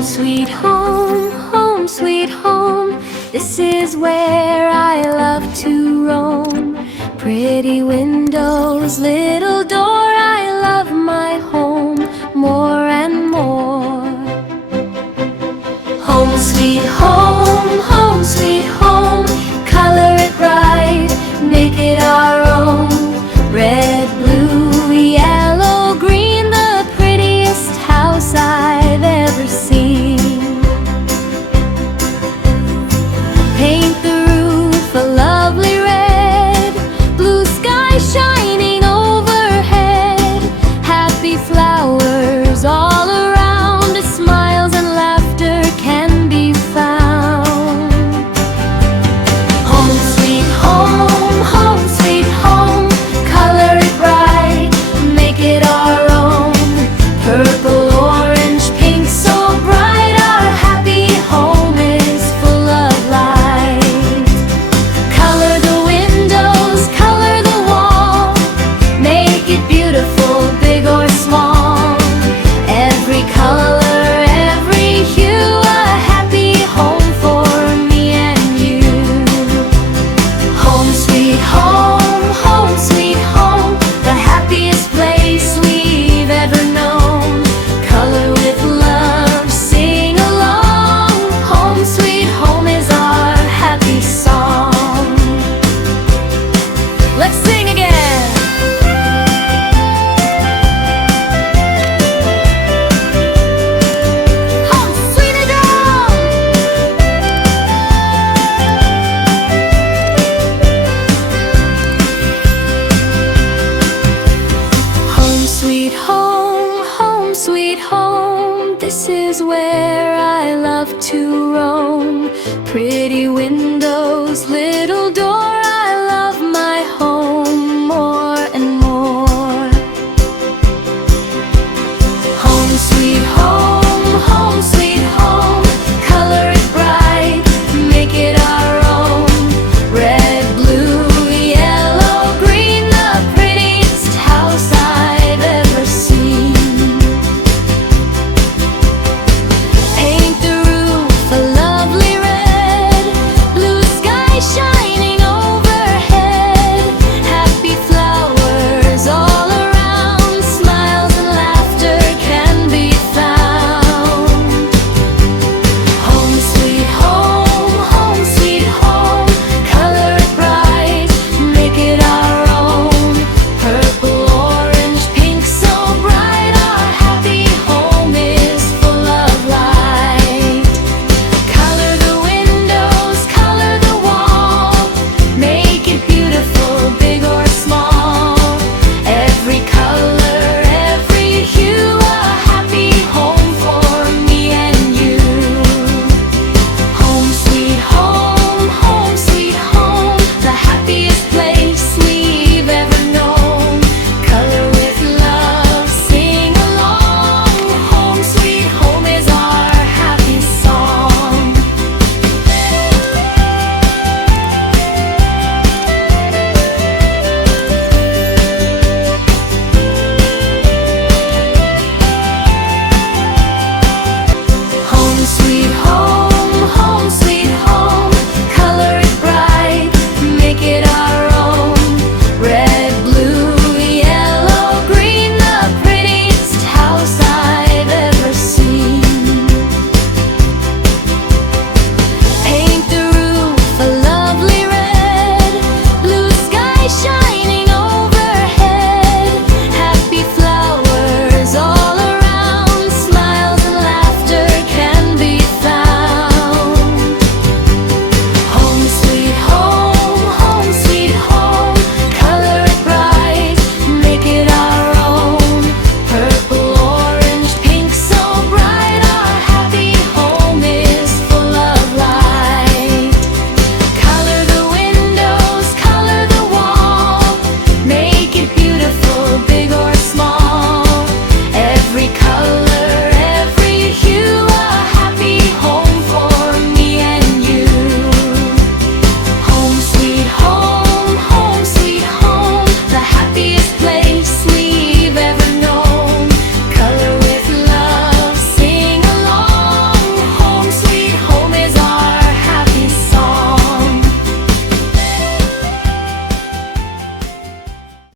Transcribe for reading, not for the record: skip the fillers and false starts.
Home sweet home, home sweet home, this is where I love to roam. Pretty windows, little door, I love my home more and more. Home sweet home, home sweet home, color it bright, make it our own. Red, blue, yellow, green, the prettiest house I've ever seen. Paint the roof a lovely red, blue sky shining overhead, happy flowers all around, smiles and laughter can be found. Home sweet home, home sweet home, color it bright, make it our own. Purple, orange, pink, so bright, our happy home is full of light. Color the windows, color the wall, make it beautiful, big or small. Every color, every hue, a happy home for me and you. Home sweet home, home sweet home, the happiest place we've ever known. Color with love, sing along, home sweet home is our happy song. Let's sing again. Home sweet home. Home sweet home, home sweet home, this is where I love to roam. Pretty windows,